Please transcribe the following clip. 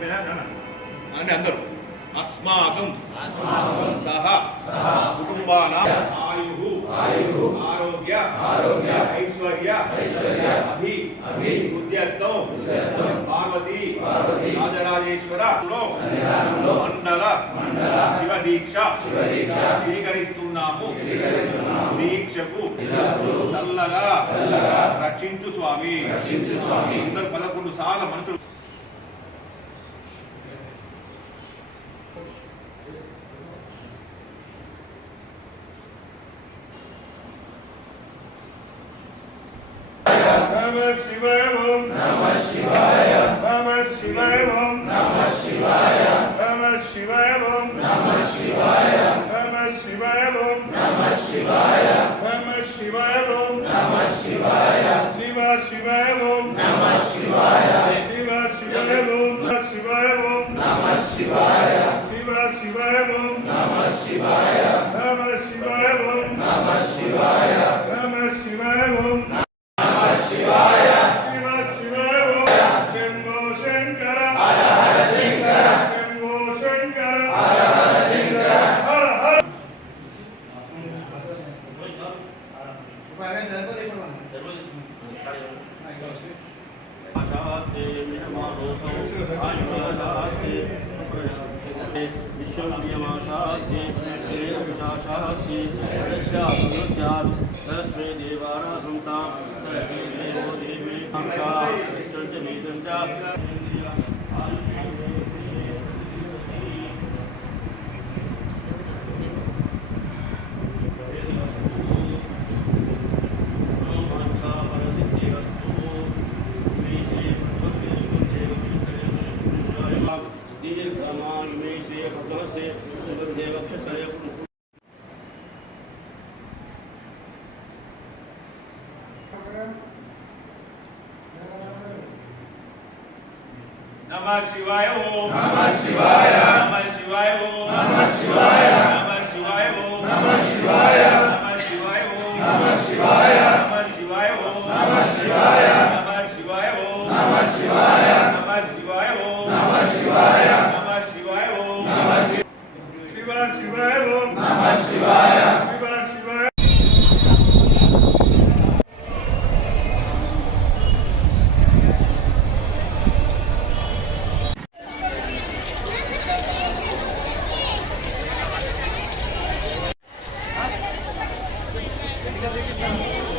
అని అందరూ अस्माकं सह कुटुंबानां आयु आरोग्य ऐश्वर्य अभिवृद्ध्यर्थं पार्वती राजराजेश्वर मंडल शिव दीक्षा स्वीकरिस्तुन्नामु దీక్షకు చల్లగా రక్షించు స్వామి అందరూ 11 సార్లు మనుషులు Namah Shivaya Om Namah Shivaya Namah Shivaya Om Namah Shivaya Namah Shivaya Om Namah Shivaya Namah Shivaya Om Namah Shivaya Namah Shivaya Om Namah Shivaya Shiva Shivaya Om Namah Shivaya Shiva Shivaya Om Namah Shivaya Om Namah Shivaya Shiva Shivaya Om Namah Shivaya Namah Shivaya Om Namah Shivaya Namah Shivaya Om Shivaya Shiva Shivaya Om Shambho Shankara Hara Hara Shankara Shambho Shankara Hara Hara Shankara Hara Hara Namah Shivaya Om Namah Shivaya Namah Shivaya Om Namah Shivaya Namah Shivaya Om Namah Shivaya Namah Shivaya Om Namah Shivaya Namah Shivaya Om Namah Shivaya Namah Shivaya Om Namah Shivaya Namah Shivaya Om Namah Shivaya Namah Shivaya Om Namah Shiva Shivaya Om Namah Shivaya Shiva Shivaya Gracias.